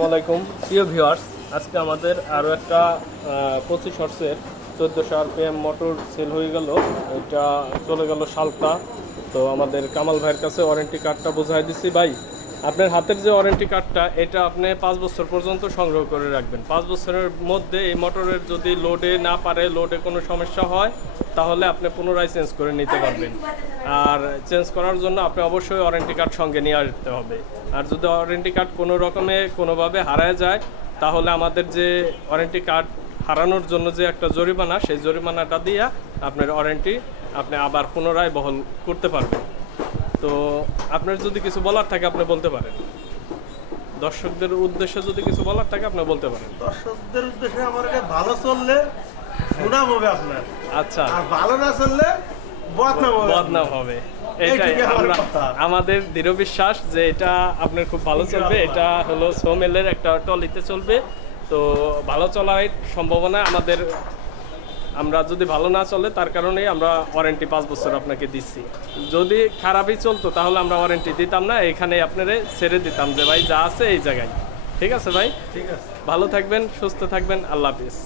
আসসালামু আলাইকুম প্রিয় ভিউয়ার্স, আজকে আমাদের আরও একটা 25 হর্সের 1400 আরপিএম মোটর সেল হয়ে গেল। এটা চলে গেল শালকা। তো আমাদের কামাল ভাইয়ের কাছে ওয়ারেন্টি কার্ডটা বোঝাই দিচ্ছি। ভাই, আপনার হাতের যে ওয়ারেন্টি কার্ডটা, এটা আপনি 5 বছর পর্যন্ত সংগ্রহ করে রাখবেন। 5 বছরের মধ্যে এই মোটরের যদি লোডে না পারে, লোডে কোনো সমস্যা হয়, তাহলে আপনি পুনরায় চেঞ্জ করে নিতে পারবেন। আর চেঞ্জ করার জন্য আপনি অবশ্যই ওয়ারেন্টি কার্ড সঙ্গে নিয়ে আসতে হবে। আর যদি ওয়ারেন্টি কার্ড কোনো রকমে কোনোভাবে হারায় যায়, তাহলে আমাদের যে ওয়ারেন্টি কার্ড হারানোর জন্য যে একটা জরিমানা, সেই জরিমানাটা দিয়ে আপনার ওয়ারেন্টি আপনি আবার পুনরায় বহল করতে পারবেন। তো আপনার যদি কিছু বলার থাকে আপনি বলতে পারেন। দর্শকদের উদ্দেশ্যে যদি কিছু বলার থাকে আপনি বলতে পারেন। দর্শকদের উদ্দেশ্যে আমার কাছে ভালো চললে সুনাম হবে আপনার, আচ্ছা, আর ভালো না চললে বদনাম হবে। এটাই আমাদের দৃঢ় বিশ্বাস যে এটা আপনার খুব ভালো চলবে। এটা হলো সোমেলের একটা টলিতে চলবে। তো ভালো চলার সম্ভাবনা আমাদের, আমরা যদি ভালো না চলে তার কারণেই আমরা ওয়ারেন্টি 5 বছর আপনাকে দিচ্ছি। যদি খারাপই চলতো তাহলে আমরা ওয়ারেন্টি দিতাম না, এখানে আপনারে ছেড়ে দিতাম যে ভাই যা আছে এই জায়গায়। ঠিক আছে ভাই, ঠিক আছে। ভালো থাকবেন, সুস্থ থাকবেন, আল্লাহ হাফিজ।